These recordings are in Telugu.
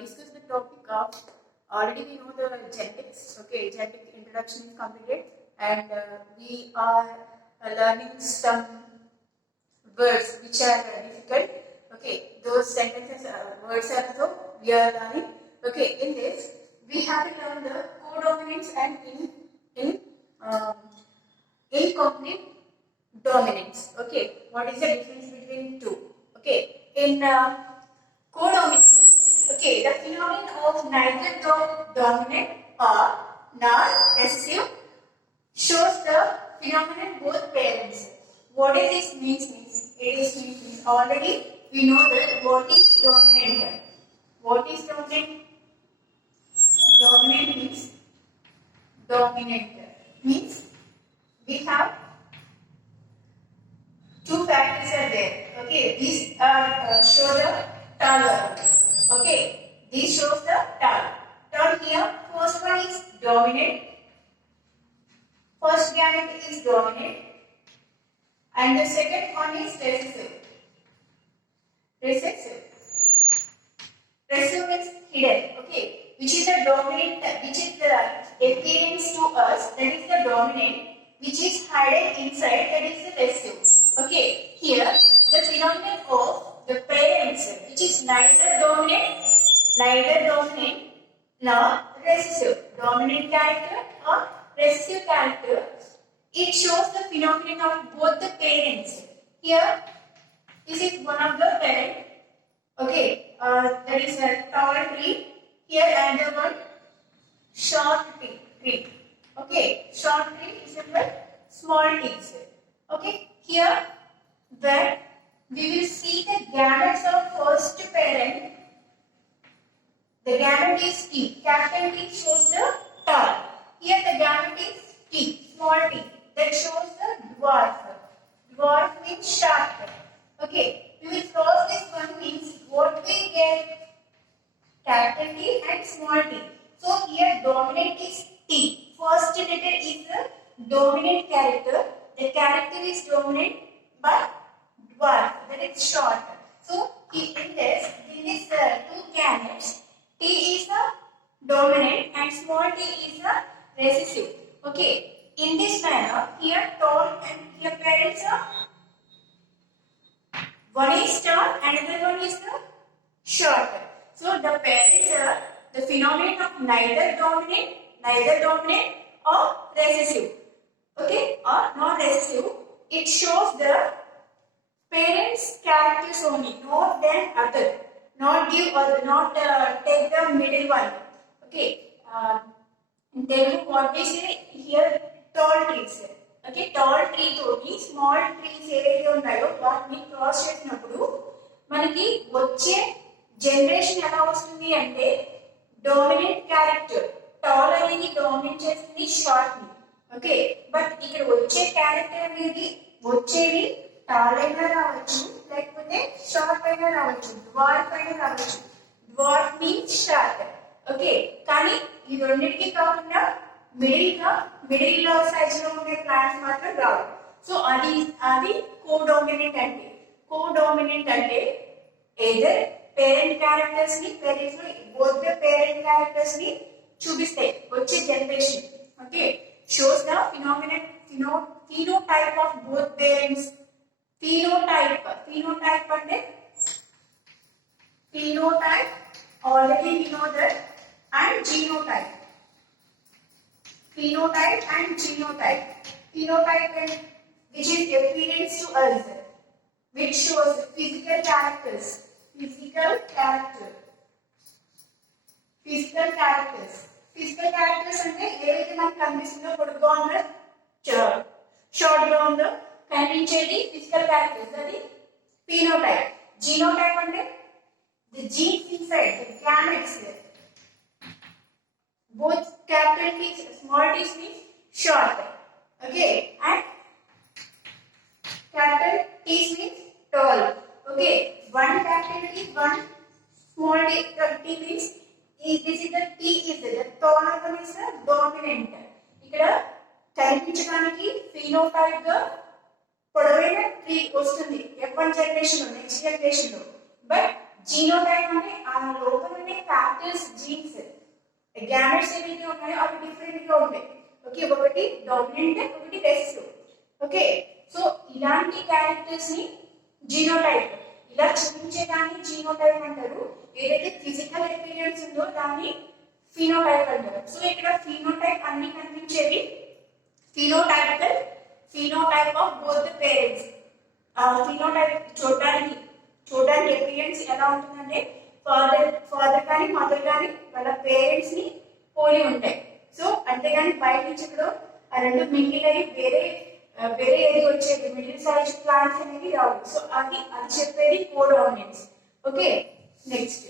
discuss the topic of already we know the genetics. Okay, genetic introduction is completed, and we are learning some words which are difficult. Okay, those sentences words are so we are learning. Okay, in this we have to learn the codominance and um, incomplete dominance. Okay, what is the difference between two? Okay, in codominance, okay, the phenomenon of neither dominant or non-recessive shows the phenomenon both parents. What is this means? It is means already we know that what is dominant. What is dominant? Dominant means we have two factors are there. Okay, these are show the tower. Okay, these shows the tower. Down here, first one is dominant. First gamete is dominant, and the second one is recessive. Recessive means hidden. Okay, which is the dominant, which is the appearance to us, that is the dominant, which is hidden inside, that is the recessive. Okay, here the phenomenon of the parents, which is neither dominant nor recessive, dominant character or recessive character. It shows the phenomenon of both the parents. Here, this is one of the parent. Okay, that is a tall tree. Here another one, short tree. Okay, short tree is a small trees. Okay, here when we will see the gametes of first parent, the gamete is T. Capital T shows the tall. Here the gamete is T, small t. That shows the dwarf. Dwarf means short. Okay, we will cross this one means what we get capital T and small t. So here dominant is T. First letter is the dominant character. The character is dominant but dwarf, that is short. So in this two gametes, T is a dominant and small t is a recessive. Okay, in this manner, here tall and here parents are one is tall, another one is the short. So the parents are the phenomenon of neither dominant or recessive. Okay, or not recessive. It shows the parents' characters only, not then other. Not give or not take the middle one. Okay. In Telugu, what we say here, tall trees. Okay, tall tree తోటి small trees ఏవైతే ఉన్నాయో వాటిని క్రాస్ చేసినప్పుడు మనకి వచ్చే జనరేషన్ ఎలా వస్తుంది అంటే డామినెంట్ క్యారెక్టర్ టాల్ అనేది డామినేట్ చేస్తుంది షార్ట్ ని. ఓకే, బట్ ఇక్కడ వచ్చే క్యారెక్టర్ అనేది వచ్చేది టాల్ అయినా రావచ్చు లేకపోతే షార్ట్ అయినా రావచ్చు, డ్వార్ఫ్ అయినా రావచ్చు. Dwarf means short. ఓకే, కానీ ఈ రెండింటికి కాకుండా మిడిల్ సైజ్ లో ఉండే ప్లాంట్స్ మాత్రం రావు. సో అది కోడామినెంట్ అంటే. కోడామినెంట్ అంటే either పేరెంట్ క్యారెక్టర్స్ ని both the పేరెంట్ క్యారెక్టర్స్ ని చూపిస్తాయి వచ్చే generation. Okay, shows the phenotype of both parents. Phenotype అంటే phenotype already we know that, and genotype. Phenotype and genotype. Phenotype which is appearance to us, which shows physical characters. Physical characters అంటే ఏదైతే మనకు కనిపిస్తుందో పొడుగ్గా ఉందో షార్ట్ గా ఉందో కనిపించేది ఫిజికల్ క్యారెక్టర్స్, అది ఫినోటైప్. జీనోటైప్ అంటే the genes inside the gametes. Both capital T, small t means short. Okay, and capital T means tall. Okay, one capital T, one small t means this is the T is the taller one is the dominant. ఇక్కడ కనిపించడానికి ఫినోటైప్ గా పొడవైన ట్రీ వస్తుంది F1 జనరేషన్ లో, నెక్స్ట్ జనరేషన్ లో. బట్ జీనోటైప్ అంటే ఆ లోపల ఉండే ఫ్యాక్టర్స్ జీన్స్ గ్యామెట్స్ ఏవైతే ఉన్నాయో అవి డిఫరెంట్ గా ఉంటాయి. ఓకే, ఒకటి డామినెంట్ ఒకటి రెసెసివ్. ఓకే, సో ఇలాంటి క్యారెక్టర్స్ ని జీనోటైప్, ఇలా చూపించేదాన్ని జీనోటైప్ అంటారు. ఏదైతే ఫిజికల్ అపియరెన్స్ ఉందో దాన్ని ఫినోటైప్ అంటారు. సో ఇక్కడ ఫినోటైప్ అన్ని కనిపించేవి phenotype of both the parents. Phenotype చూడడానికి అపియరెన్స్ ఎలా ఉంటుందంటే ఫాదర్ కానీ మదర్ కానీ వాళ్ళ పేరెంట్స్ ని పోలి ఉంటాయి. సో అంతేగాని బయట నుంచి ఇప్పుడు ఆ రెండు మింగిల్ అయ్యి వేరే ఏది వచ్చేది మిడిల్ సైజ్ ప్లాంట్స్ అనేవి రావు. సో అది చెప్పేది కోడామినెన్స్. ఓకే, నెక్స్ట్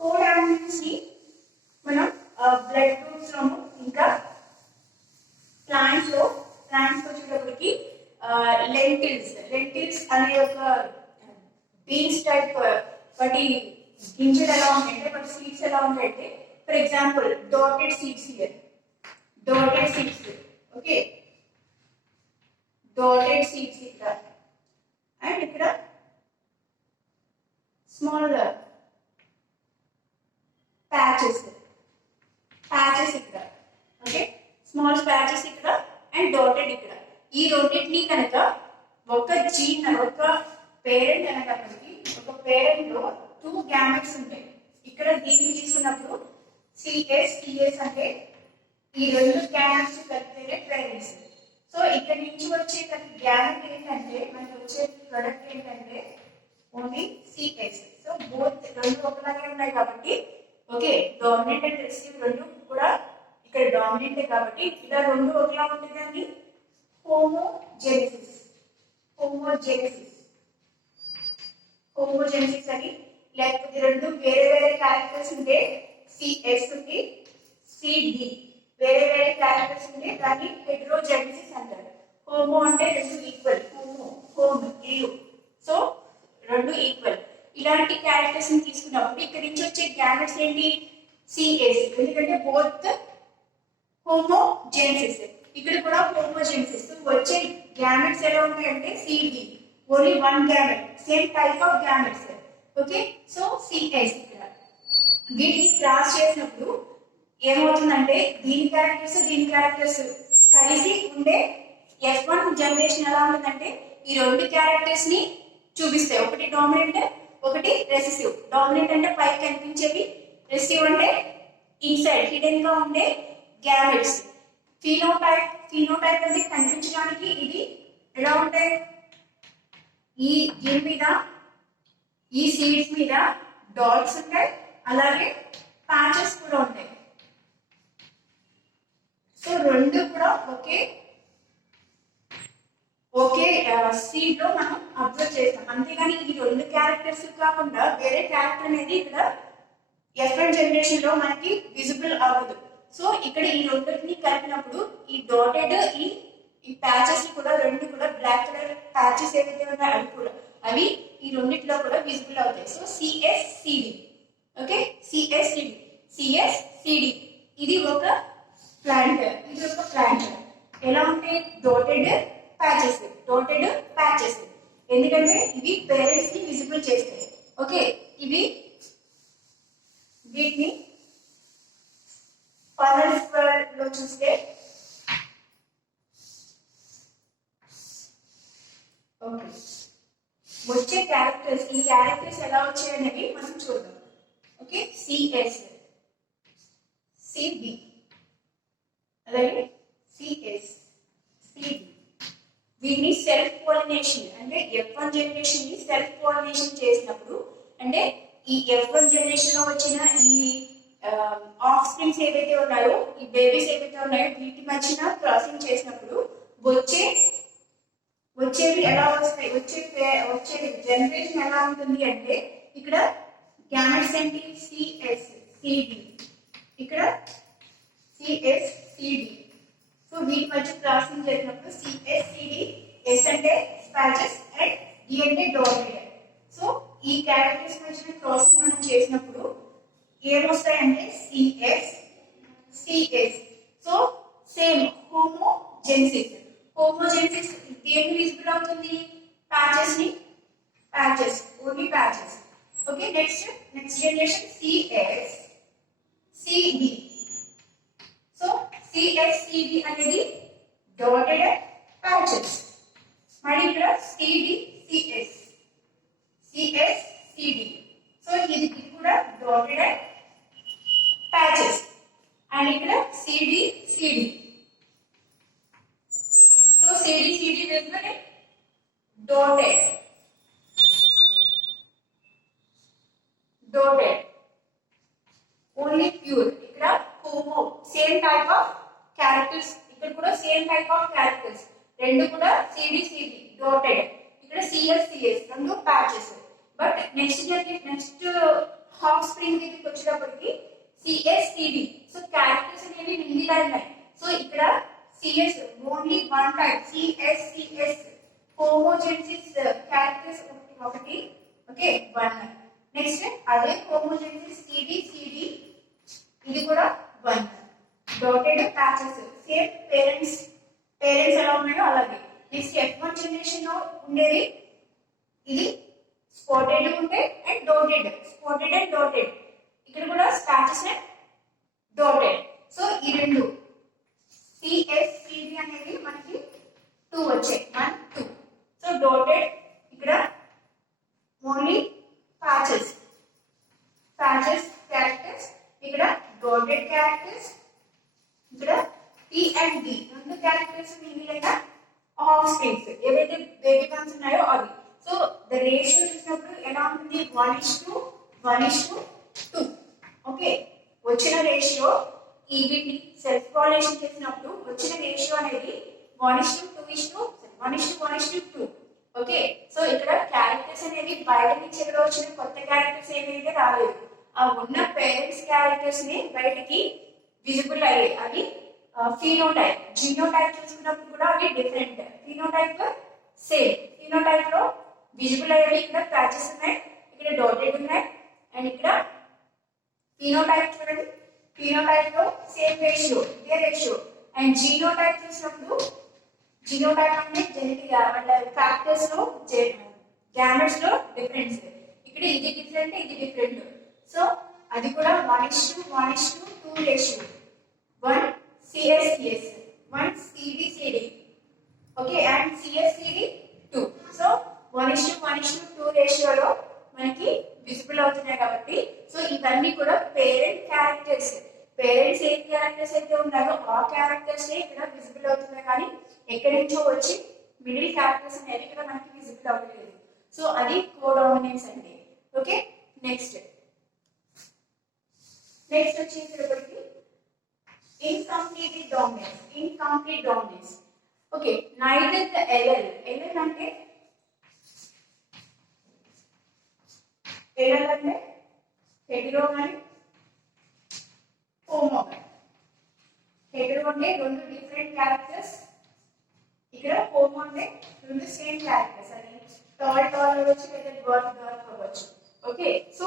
కోడామినెన్స్ ని మనం బ్లడ్ గ్రూప్స్ లోను ఇంకా ప్లాంట్స్ వచ్చేటప్పటికి లెంటిల్స్ అనే ఒక బీన్స్ టైప్ వాటి గింజలు ఎలా ఉంటాయంటే వాటి సీడ్స్ ఎలా ఉంటాయంటే for example dotted seeds okay, dotted seeds ఇక్కడ అండ్ ఇక్కడ స్మాల్ ప్యాచెస్ ఇక్కడ. ఓకే, స్మాల్ ప్యాచెస్ ఇక్కడ అండ్ డాటెడ్ ఇక్కడ. ఈ రెండింటిని కనుక ఒక పేరెంట్ అనేటప్పటికి ఒక పేరెంట్ లో 2 గ్యామెట్స్ ఉంటాయి. ఇక్కడ దీన్ని తీసుకున్నప్పుడు సిఎస్ అంటే ఈ 2 గ్యామెట్స్ కలిపితేనే పేరెంట్స్. సో ఇక్కడ నుంచి వచ్చే గ్యామెట్ ఏంటంటే మనకి వచ్చే ప్రొడక్ట్ ఏంటంటే ఓన్లీ సిఎస్. సో బోత్ రెండు ఒకలాగే ఉన్నాయి కాబట్టి ఓకే, డామినెంట్ అండ్ రెసిసివ్ రెండు కూడా ఇక్కడ డామినెంట్ కాబట్టి ఇలా రెండు ఒకలా ఉంటుందండి హోమోజెనిసిస్ అని. లేకపోతే రెండు వేరే క్యారెక్టర్స్ ఉంటే సిఎస్ ఉంది, సిడి వేరే క్యారెక్టర్స్ ఉంటే దాన్ని హెటరోజెనిసిస్ అంటారు. హోమో అంటే రెండు ఈక్వల్, హోమ్ ఇల్లు, సో రెండు ఈక్వల్. ఇలాంటి క్యారెక్టర్స్ ని తీసుకున్నప్పుడు ఇక్కడ నుంచి వచ్చే గ్యామెట్స్ ఏంటి సిఎస్, ఎందుకంటే బోత్ హోమోజెనిసిస్. ఇక్కడ కూడా హోమోజెనిసిస్. వచ్చే గ్యామెట్స్ ఎలా ఉంటాయంటే CD, only 1 gamete, same type of gametes. Okay, so CS. ఇక్కడ వీటిని క్రాస్ చేసినప్పుడు ఏమవుతుందంటే దీని క్యారెక్టర్స్ కలిసి ఉండే F1 జనరేషన్ ఎలా ఉంటుందంటే ఈ రెండు క్యారెక్టర్స్ ని చూపిస్తాయి. ఒకటి డామినెంట్ ఒకటి రెసిసివ్. డామినెంట్ అంటే పైకి కనిపించేవి, రెసిసివ్ అంటే ఇన్సైడ్ హిడెన్ గా ఉండే గ్యామెట్స్. ఫినోటైప్ అంటే కనిపించడానికి ఇది ఎలా ఉంటాయి, దీని మీద ఈ సీడ్స్ మీద డాట్స్ ఉంటాయి, అలాగే ప్యాచెస్ కూడా ఉంటాయి. సో రెండు కూడా ఒకే సీడ్ లో మనం అబ్జర్వ్ చేస్తాం. అంతేగాని ఈ రెండు క్యారెక్టర్స్ కాకుండా వేరే క్యారెక్టర్ అనేది ఇక్కడ F1 జనరేషన్ లో మనకి విజిబుల్ అవ్వదు. సో ఇక్కడ ఈ రెండింటిని కలిపినప్పుడు ఈ డాటెడ్ ఈ ప్యాచెస్ కూడా రెండు కూడా బ్లాక్ కలర్ ప్యాచెస్ ఏవైతే ఉన్నాయో అవి ఈ రెండిట్లో కూడా విజిబుల్ అవుతాయి. సో సిఎస్సిడి. ఓకే, సిఎస్సిడి ఇది ఒక ప్లాంట్, ఇది ఒక ప్లాంట్. ఎలా ఉంటాయి డాటెడ్ ప్యాచెస్, ఎందుకంటే ఇవి పేరెంట్స్ ని విజిబుల్ చేస్తాయి. ఓకే, వీటిని పర్నల్ లో చూస్తే ఓకే వచ్చే క్యారెక్టర్స్, ఈ క్యారెక్టర్స్ ఎలా వచ్చాయనేవి మనం చూద్దాం. ఓకే, సిఎస్, సిబి, అలాగే సిఎస్, సిడి. వీటిని సెల్ఫ్ పాలినేషన్ అంటే F1 జనరేషన్ ని సెల్ఫ్ పాలినేషన్ చేసినప్పుడు, అంటే ఈ F1 జనరేషన్ లో వచ్చిన ఈ ఆఫ్ స్ప్రింగ్స్ ఏవైతే ఉన్నాయో, ఈ బేబీస్ ఏవైతే ఉన్నాయో వీటి మధ్యన క్రాసింగ్ చేసినప్పుడు వచ్చేవి ఎలా వస్తాయి, వచ్చేది జనరేషన్ ఎలా ఉంటుంది అంటే ఇక్కడ గ్యామెట్స్ ఏంటి సిఎస్ సిడి, ఇక్కడ సిఎస్ సిడి. సో వీటి మధ్య క్రాసింగ్ జరిగినప్పుడు సిఎస్ సిడి, ఎస్ అంటే స్పాచెస్ అండ్ డి అంటే డామినెంట్. సో ఈ క్యారెక్టర్స్ మధ్య క్రాసింగ్ మనం చేసినప్పుడు ఏమొస్తాయంటే సిఎస్ సిఎస్. సో సేమ్ హోమోజెనిసిస్ దేని విజిబుల్ అవుతుంది, patches only patches. Okay, next generation CS CD. So CS CD అనేది dotted patches. మరి ఇక్కడ CD CS CS CD. So ఇది కూడా dotted patches. And ఇక్కడ CD CD. So CD CD will be dotted. Dotted. Only pure. ఇక్కడ homo. Same type of characters. ఇక్కడ కూడా same type of characters. రెండు కూడా CD CD. Dotted. ఇక్కడ CS CS. రెండు patches. But next half spring దగ్గరికి వచ్చేటప్పటికి CS CD. So characters అనేవి మిగిలిలా ఉన్నాయి. So ఇక్కడ CS only one type. CS CS. Homogenesis characters ఒకటి. Okay, one. నెక్స్ట్ అదే హోమోజెనిసిస్ CD CD ఇది కూడా 1 డాటెడ్ ప్యాచెస్ సేమ్ పేరెంట్స్ ఎలా ఉన్నాయో అలాగే నెక్స్ట్ F1 జనరేషన్ లో ఉండేది ఇది స్పాటెడ్ ఉంటే and dotted spotted and dotted ఇక్కడ కూడా ప్యాచెస్ అండ్ డాటెడ్ సో ఈ రెండు CS CD అనేది మనకి 2 వచ్చాయి 1 2 సో డాటెడ్ ఇక్కడ ఓన్లీ patches characters ఇక్కడ dotted characters ఇక్కడ T and D రెండు characters మిగిలిన offsprings ఏవైతే బేబీ వన్స్ ఉన్నాయో అవి సో ద రేషియో చూసినప్పుడు ఎలా ఉంటుంది 1:2 ఓకే వచ్చిన రేషియో ఈ వీటిని సెల్ఫ్ కాలేషన్ చేసినప్పుడు వచ్చిన రేషియో అనేది 1:2 ఓకే సో ఇక్కడ క్యారెక్టర్స్ అనేది బయట నుంచి ఎక్కడ వచ్చిన కొత్త క్యారెక్టర్స్ ఏమైతే రాలేదు ఆ ఉన్న పేరెంట్స్ క్యారెక్టర్స్ ని బయటికి విజిబుల్ అయ్యాయి అవి ఫీనోటైప్ జీనోటైప్ చూసుకున్నప్పుడు కూడా అవి డిఫరెంట్ ఫీనోటైప్ సేమ్ ఫీనోటైప్ లో విజిబుల్ అయ్యేవి ఇక్కడ ప్యాచెస్ ఉన్నాయి ఇక్కడ డాటెడ్ ఉన్నాయి అండ్ ఇక్కడ ఫీనోటైప్ చూడండి ఫీనోటైప్ లో సేమ్ రేషియో ఇదే రేషియో అండ్ జీనోటైప్ చూసినప్పుడు జీనోటైప్ అంటే జెనెటిక్ అంటే ఫ్యాక్టర్స్ లో గ్యామెట్స్ లో డిఫరెన్స్ ఇక్కడ ఇది డిఫరెంట్ ఇది డిఫరెంట్ సో అది కూడా 1:2 ratio 1 CS CS 1 CD CD okay and CS CD 2 so 1:2 రేషియోలో మనకి విజిబుల్ అవుతున్నాయి కాబట్టి సో ఇవన్నీ కూడా పేరెంట్ క్యారెక్టర్స్ పేరెంట్స్ ఏ క్యారెక్టర్స్ అయితే ఉన్నారో ఆ క్యారెక్టర్స్ ఇక్కడ విజిబుల్ అవుతున్నాయి కానీ ఎక్కడి నుంచో వచ్చి మిడిల్ క్యారెక్టర్స్ అనేవి ఇక్కడ మనకి విజిబుల్ అవ్వలేదు సో అది కోడామినెన్స్ అండి ఓకే నెక్స్ట్ వచ్చేసరికి incomplete dominance okay neither the LL అంటే హెటెరో కానీ హోమో హెటెరో అంటే రెండు డిఫరెంట్ క్యారెక్టర్స్ ఇక్కడ హోమో అంటే రెండు సేమ్ క్యారెక్టర్స్ అని టాల్ అవ్వచ్చు లేదా డార్క్ అవ్వచ్చు okay so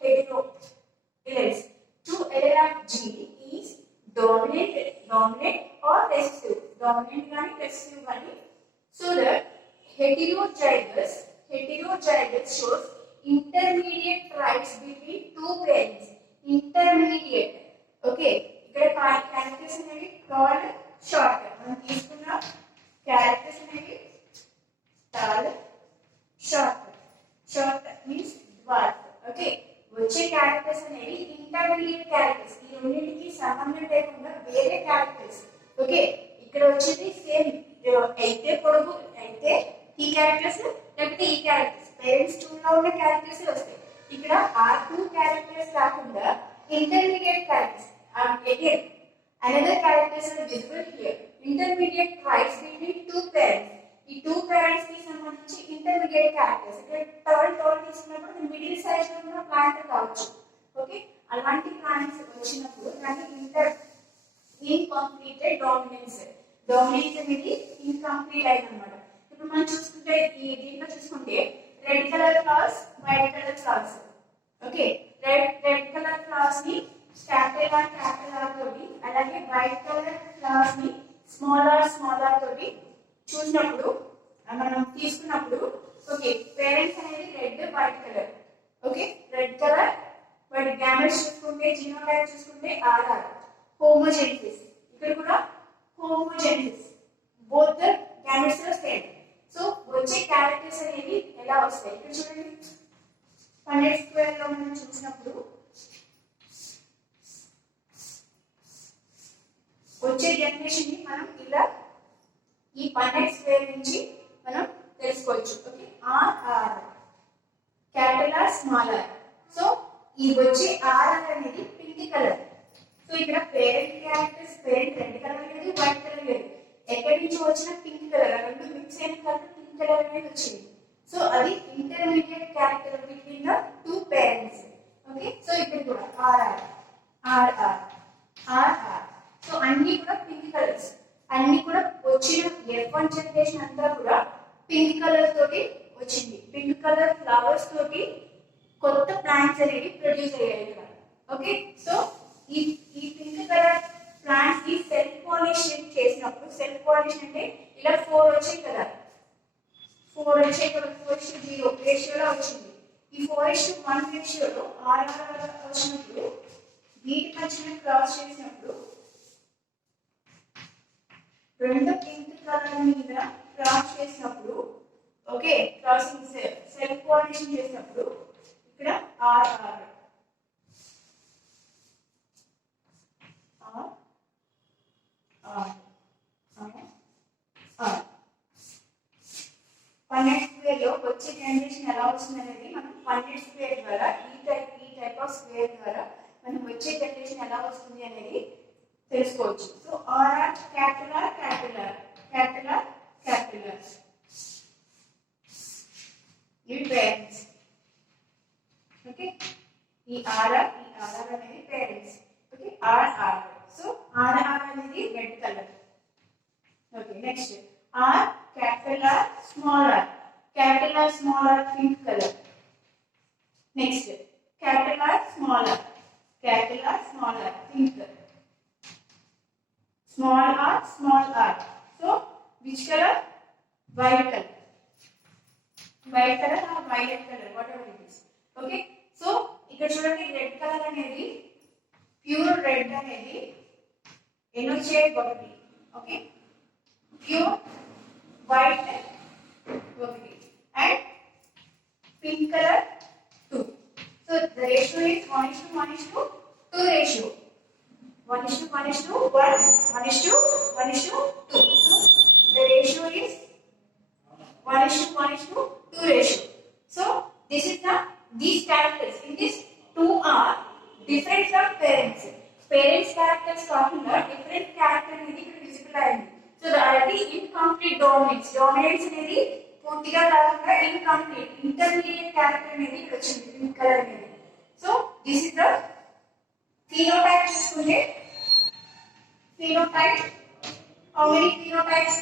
hetero alleles to LL of G is dominant or recessive dominant కానీ recessive కానీ so that heterozygous shows intermediate traits between two parents intermediate okay ఇక్కడ క్యారెక్టర్స్ అనేవి టాల్ షార్ట్ మనం తీసుకున్న క్యారెక్టర్స్ అనేవి tall short means dwarf okay వచ్చే క్యారెక్టర్స్ అనేవి ఇంటర్మీడియట్ క్యారెక్టర్స్ ఈ రెండింటికి సంబంధం లేకుండా వేరే క్యారెక్టర్స్ ఓకే ఇక్కడ వచ్చేది సేమ్ అయితే పొడుగు అయితే ఈ క్యారెక్టర్స్ లేకపోతే ఈ క్యారెక్టర్స్ పేరెంట్స్ 2 లో ఉన్న క్యారెక్టర్స్ వస్తాయి ఇక్కడ ఆ 2 క్యారెక్టర్స్ కాకుండా intermediate characters again another characters are visible here intermediate traits between two parents ఈ 2 parents కి సంబంధించి intermediate characters ఇక్కడ టాల్ తీసుకున్నప్పుడు మిడిల్ సైజ్ లో ఉన్న ప్లాంట్ కావచ్చు ఓకే అలాంటి ప్లాంట్స్ వచ్చినప్పుడు దాన్ని ఇన్కంప్లీటెడ్ డామినెన్స్ అనేది ఇన్కంప్లీట్ అయిందన్నమాట ఇప్పుడు మనం చూసుకుంటే ఈ దీంట్లో చూసుకుంటే red colour flowers white colour flowers okay red colour flowers ని క్యాపిటల్ R తోటి అలాగే వైట్ కలర్ ఫ్లవర్స్ ని స్మాల్ r తోటి చూసినప్పుడు మనం తీసుకున్నప్పుడు ఓకే పేరెంట్స్ అనేది red white colour okay red colour. వాటి గ్యామెట్స్ చూసుకుంటే జీనోటైప్ చూసుకుంటే RR హోమోజెనిసిస్. ఇక్కడ కూడా homogenesis. Both the gametes are same. So వచ్చే క్యారెక్టర్స్ అనేవి ఎలా వస్తాయి ఇక్కడ చూడండి. పన్నెట్ స్క్వేర్ లో మనం చూసినప్పుడు వచ్చే జనరేషన్ ని మనం ఇలా ఈ పన్నెట్ స్క్వేర్ నుంచి మనం తెలుసుకోవచ్చు. Okay RR capital R small R. So ఈ వచ్చే RR అనేది పింక్ కలర్. సో ఇక్కడ parent characters parent red colour లేదు, వైట్ కలర్ లేదు. ఎక్కడి నుంచి వచ్చిన పింక్ కలర్, రెండు మిక్స్ అయిన కలర్ పింక్ కలర్ అనేది వచ్చింది. సో అది intermediate character between the two parents. Okay so ఇక్కడ కూడా RR RR RR. సో అన్ని కూడా పింక్ కలర్స్. అన్ని కూడా వచ్చిన F1 జనరేషన్ అంతా కూడా పింక్ కలర్ తోటి వచ్చింది. పింక్ కలర్ ఫ్లవర్స్ తోటి కొత్త ప్లాంట్స్ అనేవి ప్రొడ్యూస్ అయ్యాయి ఇక్కడ. ఓకే సో ఈ పింక్ కలర్ ప్లాంట్స్ కి సెల్ఫ్ పాలినేషన్ చేసినప్పుడు, సెల్ఫ్ పాలినేషన్ అంటే ఇలా 4 వచ్చాయి కదా, 4 వచ్చాయి కదా, 4:0 రేషియోలో వచ్చింది. ఈ 4:1 రేషియోలో RR వచ్చినప్పుడు వీటి మధ్యన క్రాస్ చేసినప్పుడు రెండు పింక్ కలర్ మీద క్రాస్ చేసినప్పుడు, ఓకే క్రాసింగ్ సెల్ఫ్ పాలినేషన్ చేసినప్పుడు ఇక్కడ RR పన్నెట్ స్క్వేర్ లో వచ్చే జనరేషన్ ఎలా వస్తుంది అనేది మనం పన్నెట్ స్క్వేర్ ద్వారా ఈ టైప్ ఆఫ్ స్క్వేర్ ద్వారా మనం వచ్చే జనరేషన్ ఎలా వస్తుంది అనేది తెలుసుకోవచ్చు. So RR capital R capital R capital R capital R ఇవి పేరెంట్స్. ఓకే ఈ RR అనేది parents. Okay RR. So RR అనేది red colour. Okay next R capital R small r. Capital R small r pink color. Next capital R small r. Capital R small r pink color. Small r. So which color? White color. White color or violet color, whatever it is. Okay. So ఇక్కడ చూడండి రెడ్ కలర్ అనేది ప్యూర్ రెడ్ అనేది ఎన్నో షేడ్ ఒకటి. ఓకే ప్యూర్ వైట్ ఒకటి and pink colour 2. So the ratio is 1:1:2 ratio. 1:1:1 1:1:2. So the ratio is 1:1:2 ratio. So this is these characters in this 2 are different from parents. Parents characters కాకుండా different character అనేది ఇక్కడ విజిబుల్ అయింది. సో అది ఇన్కంప్లీట్ డామినెన్స్. డామినెన్స్ అనేది పూర్తిగా కాకుండా ఇన్కంప్లీట్ ఇంటర్మీడియట్ క్యారెక్టర్ అనేది ఇక్కడ వచ్చింది పింక్ కలర్ అనేది. So this is the phenotype. చూసుకుంటే phenotype how many phenotypes?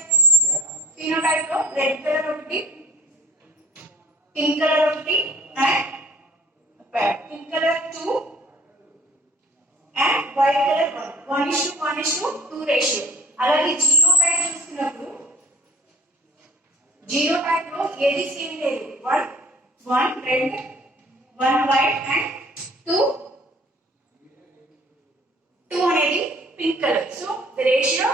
Phenotype లో రెడ్ కలర్ ఒకటి, పింక్ కలర్ ఒకటి and pink colour 2 and white colour 1. 1:1:2 ratio. అలాగే జీనోటైప్ చూస్తున్నప్పుడు జీనోటైప్ లో ఏది సేమ్ లేదు. 1 రెడ్ 1 వైట్ అండ్ 2 అనేది pink colour. So the ratio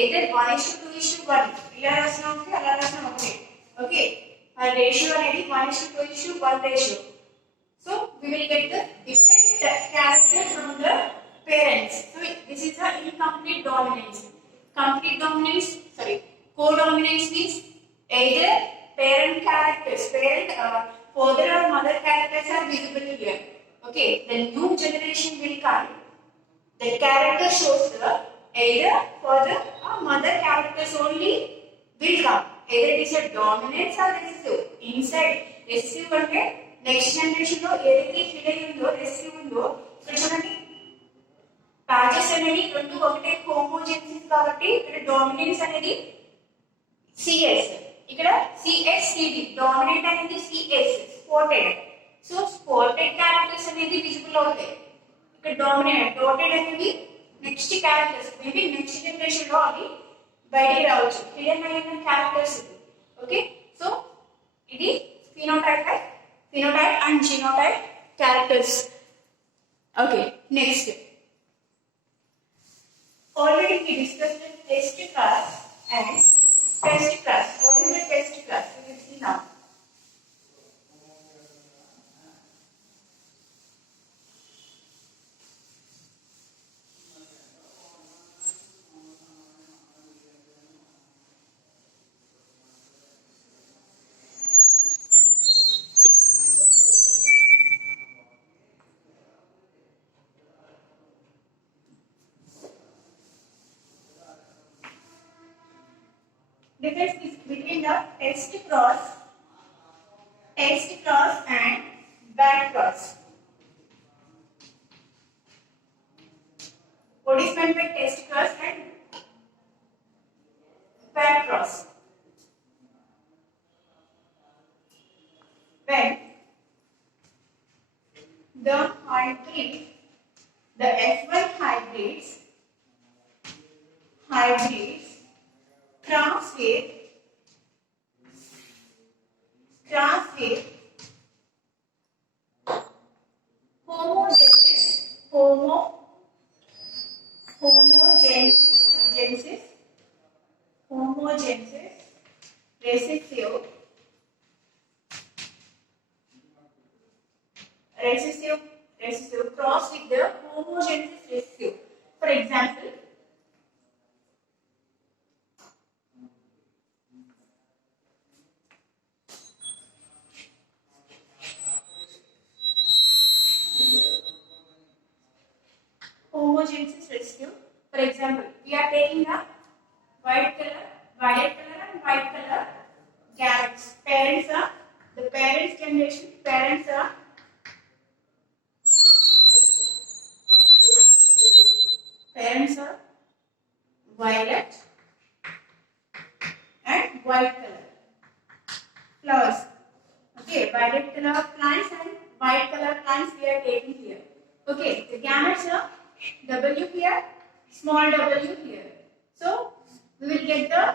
either 1:2:1 ఇలా రాసినా ఓకే, అలా రాసినా ఓకే. ఓకే ఆ రేషియో అనేది 1:2:1 ratio. So we will get the different characters from the parents. So this is the incomplete dominance. Complete dominance, co-dominance means either parent characters, father or mother characters are visible here. Okay, the new generation will come. The character shows the either father or mother characters only will come. Either it is a dominance or recessive. Inside recessive అంటే నెక్స్ట్ జనరేషన్ లో ఏదైతే ఫిల్ ఉందో రెసిసివ్ ఉందో ఇక్కడ చూడండి ప్యాచెస్ అనేవి రెండు ఒకటే హోమోజెనిసిస్ కాబట్టి ఇక్కడ డామినెన్స్ అనేది CS. ఇక్కడ CSCD డామినెంట్ అనేది CS spotted. So spotted characters అనేది విజిబుల్ అవుతాయి. ఇక్కడ డాటెడ్ అనేది next characters maybe next generation లో అవి బయటికి రావచ్చు. హిడెన్ అయిన క్యారెక్టర్స్. ఓకే సో ఇది phenotype phenotype and genotype characters. Okay, next. Already we discussed the test class and test class. What is the test class? We will see now. Difference is between the test cross and back cross. What is meant by test cross and back cross? When the hybrid, the F1 hybrids cross with homogenesis recessive cross with the homogenesis recessive. For example, homogenesis recessive. For example, we are taking a violet color and white color gametes. Parents are violet and white color flowers. Okay, violet color plants and white color plants we are taking here. Okay, the gametes are W here, small w here. So we will get the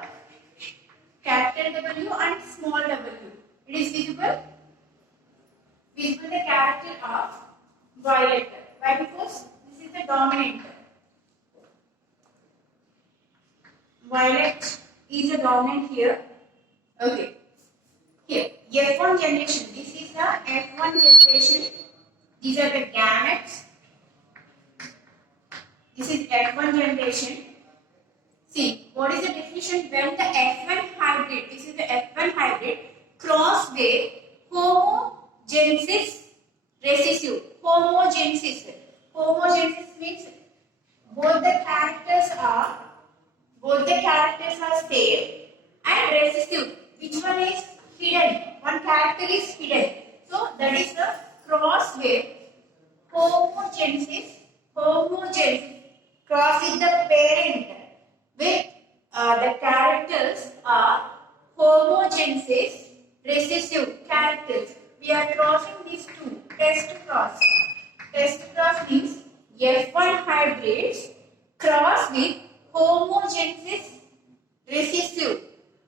capital W and small w. It is visible the character of violet. Why? Because this is the dominant. Violet is a dominant here. Okay. Here, F1 generation. This is the F1 generation. These are the gametes. This is F1 generation. See, what is the definition? When the F1 hybrid, this is the F1 hybrid, cross with homogenesis recessive. Homogenesis means both the characters are same and recessive. Which one is hidden? One character is hidden. So that is the cross with homogenesis. Cross with the parent with the characters are homogenesis recessive characters. We are crossing these two. Test cross means F1 hybrids cross with homogenesis recessive.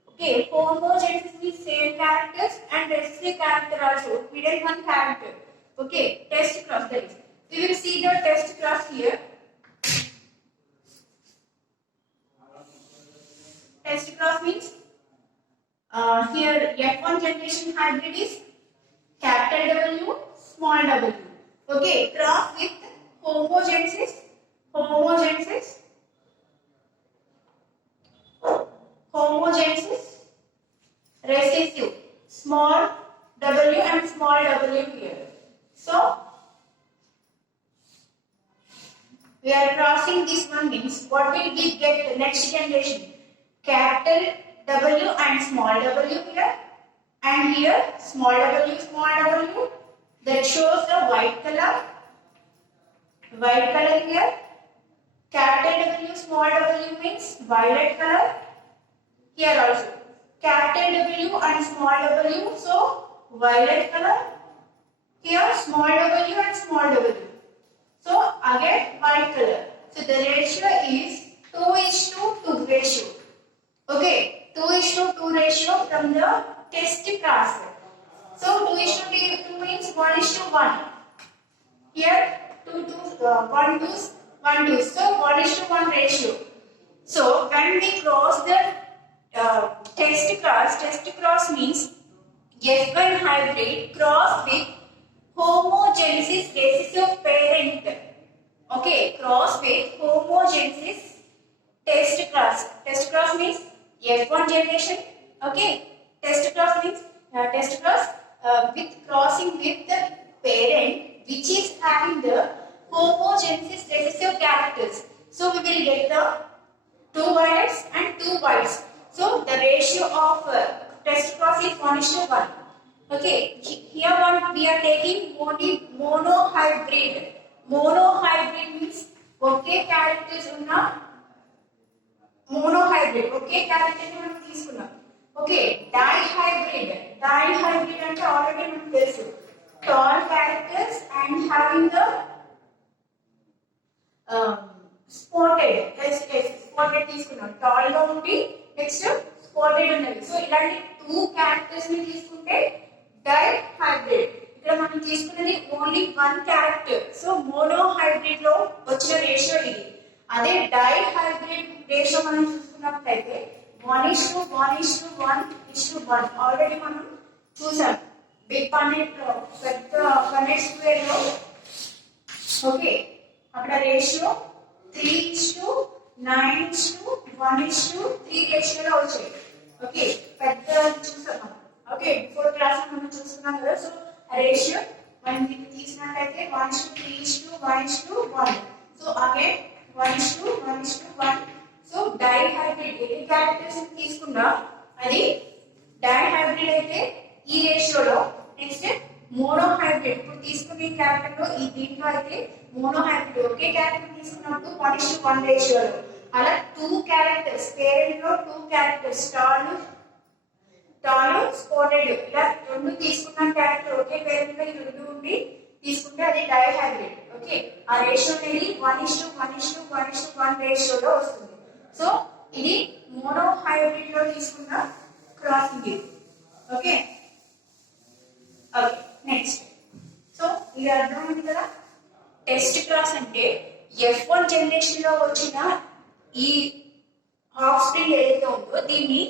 Okay, homogenesis means same characters and recessive character also, hidden one character. Okay, test cross that is. We will see the test cross here. Test cross means here F1 generation hybrid is capital W, small w. Okay, cross with homogenesis recessive, small w and small w here. So we are crossing this one means what will we get the next generation? Capital W and small w here, and here small w that shows the white color here. Capital W small w means violet color. Here also capital W and small w, so violet color. Here small w and small w. So again white color. So the ratio is 2:2 ratio. Okay, 2:2 ratio from the test class. So 2:2 means 1:1. Here 1 to 1 to. So 1:1 ratio. So when we cross the test cross means F1 hybrid cross with homogenesis recessive parent. Okay, cross with homogenesis test cross. Test cross means F1 generation. Okay, test cross means test cross with crossing with the parent which is having the homogenesis recessive characters. So we will get the two violets and two whites. So the ratio of test cross is 1:1. Okay, here one we are taking only monohybrid. Monohybrid means okay characters unna monohybrid. Okay characters మనం తీసుకున్నాం. Okay, dihybrid అంటే already మనకు తెలుసు. Tall characters and having the spotted. Spotted తీసుకున్నాం. Tall గా ఉండి నెక్స్ట్ spotted ఉన్నది. సో ఇలాంటి టూ క్యారెక్టర్స్ ని తీసుకుంటే dihybrid. ఇక్కడ మనం తీసుకున్నది only one character. So monohybrid లో వచ్చిన రేషియో ఇది. అదే డైహైబ్రిడ్ రేషియో మనం చూసుకున్నట్లయితే 1:1:1:1. ఆల్రెడీ మనం చూసాం బిగ్ పన్నెట్ పెద్ద పన్నెట్ స్క్వేర్ లో. ఓకే, అక్కడ రేషియో 3:9:1:3 రేషియోలో వచ్చాయి. ఓకే, పెద్ద చూసాం మనం. ఓకే, బిఫోర్ క్లాస్ మనం చూస్తున్నాం కదా. సో రేషియో మనం తీసినట్లయితే 1:3:1:1. So again 1:1:1. సో డైహైబ్రిడ్ ఏ క్యారెక్టర్స్ తీసుకున్నా అది డైహైబ్రిడ్ అయితే ఈ రేషియోలో. నెక్స్ట్ మోనోహైబ్రిడ్ ఇప్పుడు తీసుకునే క్యారెక్టర్ లో ఈ దీంట్లో అయితే మోనోహైబ్రిడ్ ఒకే క్యారెక్టర్ తీసుకున్నప్పుడు 1:1 రేషియోలో. అలా టూ క్యారెక్టర్స్ పేరెంట్ లో టూ క్యారెక్టర్స్ టాల్ స్పాటెడ్ ఇలా రెండు తీసుకున్న క్యారెక్టర్ ఒకే పేరెంట్ లో ఈ రెండు ఉండి తీసుకుంటే అది డైహైబ్రిడ్. ఓకే, ఆ రేషియో అనేది 1:1:1:1 రేషియోలో వస్తుంది. సో ఇది మోనోహైబ్రిడ్ లో తీసుకున్న క్రాసింగ్ ఇది. Okay okay, next. సో ఇది అర్థమైంది కదా. టెస్ట్ క్రాస్ అంటే F1 జనరేషన్ లో వచ్చిన ఈ హాఫ్ స్ప్రింగ్ ఏదైతే ఉందో దీన్ని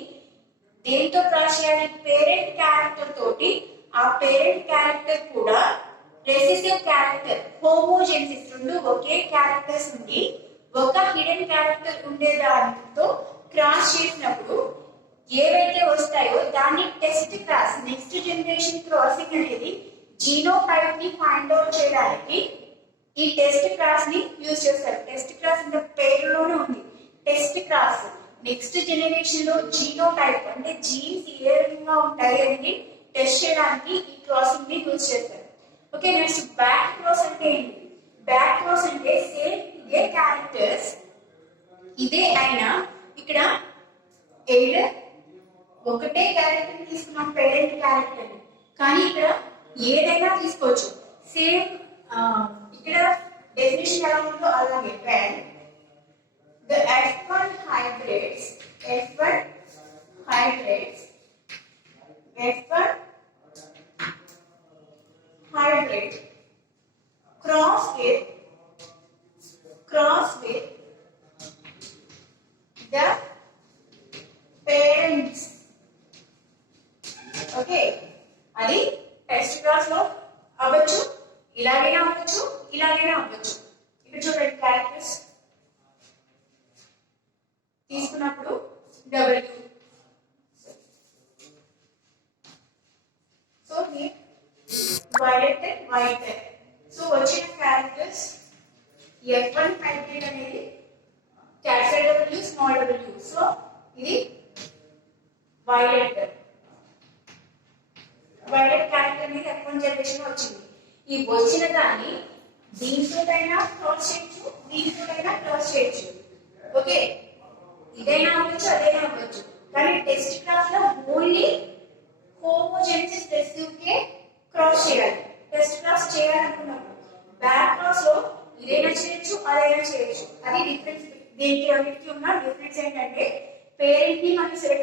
దేంతో క్రాస్ చేయాలి? పేరెంట్ క్యారెక్టర్ తోటి. ఆ పేరెంట్ క్యారెక్టర్ కూడా రెసెసివ్ క్యారెక్టర్ హోమోజెన్సిస్ రెండు ఒకే క్యారెక్టర్స్ ఉండి ఒక హిడెన్ క్యారెక్టర్ ఉండే దాంతో క్రాస్ చేసినప్పుడు ఏవైతే వస్తాయో దాన్ని test cross. Next generation crossing అనేది జీనోటైప్ ని ఫైండ్ అవుట్ చేయడానికి ఈ టెస్ట్ క్రాస్ ని యూజ్ చేస్తారు. టెస్ట్ క్రాస్ ఇంత పేరులోనే ఉంది, టెస్ట్ క్రాస్. నెక్స్ట్ జనరేషన్ లో జీనోటైప్ అంటే జీన్స్ ఏ విధంగా ఉంటాయి అనేది టెస్ట్ చేయడానికి ఈ క్రాసింగ్ ని యూజ్ చేస్తారు. ఓకే, నెక్స్ట్ బ్యాక్ క్రాస్ అంటే ఏంటి? బ్యాక్ క్రాస్ అంటే సేమ్ ఇదే క్యారెక్టర్స్ ఇదే అయినా ఇక్కడ ఎయిడర్ ఒకటే క్యారెక్టర్ తీసుకున్నాం పేరెంట్ క్యారెక్టర్, కానీ ఇక్కడ ఏదైనా తీసుకోవచ్చు. సేమ్ ఇక్కడ డెఫినేషన్ ఎలా ఉందో అలాగే when the F1 hybrids cross with the parents. Okay, అది టెస్ట్ క్రాస్ లో అవ్వచ్చు, ఇలాగైనా అవ్వచ్చు, ఇలాగైనా అవ్వచ్చు. ఇక్కడ చూడండి క్యారెక్టర్స్ తీసుకున్నప్పుడు W. So violet and white. So వచ్చిన క్యారెక్టర్స్ F1 హైబ్రిడ్ అనేది capital W small w. So ఇది వైలెట్ క్యారెక్టర్ అనేది F1 జనరేషన్ వచ్చింది. ఈ వచ్చిన దాన్ని దీంతోనైనా క్రాస్ చేయొచ్చు, దీంతోనైనా క్రాస్ చేయొచ్చు. ఓకే, ఇదైనా అవ్వచ్చు, అదైనా అవ్వచ్చు. కానీ టెస్ట్ క్లాస్ లో ఓన్లీ హోమోజెన్సిస్ రెసిడ్యూ కే క్రాస్ చేయాలి. టెస్ట్ క్రాస్ చేయాలనుకున్నప్పుడు బ్యాక్ క్రాస్ లో ఇదైనా చేయొచ్చు, అదైనా చేయొచ్చు. అది డిఫరెన్స్. దీనికి అన్నిటికీ ఉన్న డిఫరెన్స్ ఏంటంటే పేరెంట్ ని మనం సెలెక్ట్